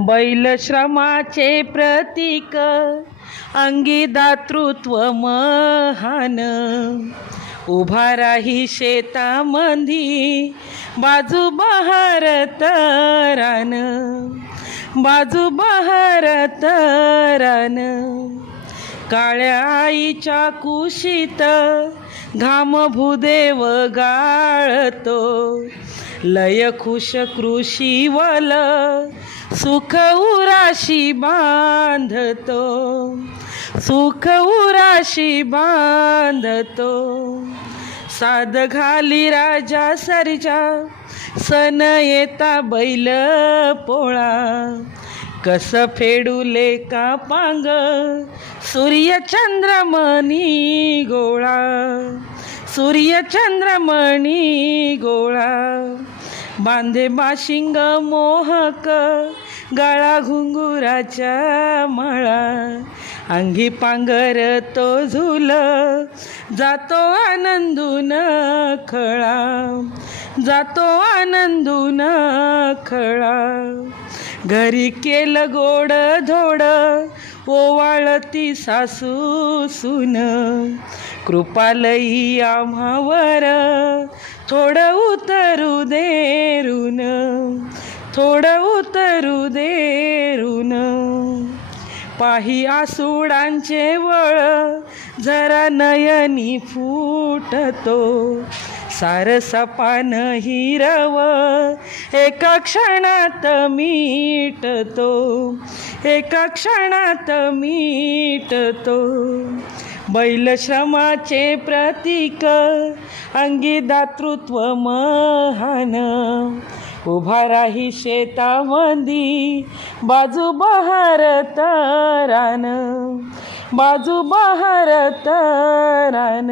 बैलश्रमाचे प्रतीक अंगी दातृत्व महान. उभा राही शेतामंदी बाजू बहार तरान. बाजू बहार तरान. काळ्या आईच्या कुशीत घाम भूदेव गाळतो. लय खुश कृषीवल सुख उराशी बांधतो. सुख उराशी बांधतो. साध घाली राजा सरजा सन येता बैल पोळा. कस फेडूले का पांग सूर्यचंद्रमणी गोळा. सूर्यचंद्रमणी गोळा. बांधे बाशिंग मोहक गळा घुंगुराच्या मळा. अंगी पांगर तो झुल जातो आनंदून खळा. जातो आनंदून खळा. घरी केलं गोड धोड ओवाळती सासू सुन. कृपालई आम्हावर थोडं उतरू देरून थोडं उतरू देरून पाही आसुडांचे वळ जरा नयनी फुटतो. सारसपान हिरव एका क्षणात मिटतो एका क्षणात मिटतो. बैलश्रमाचे प्रतीक अंगी दातृत्व महान. उभा राही शेतामंदी बाजू बहार तरान बाजू बहार तरान.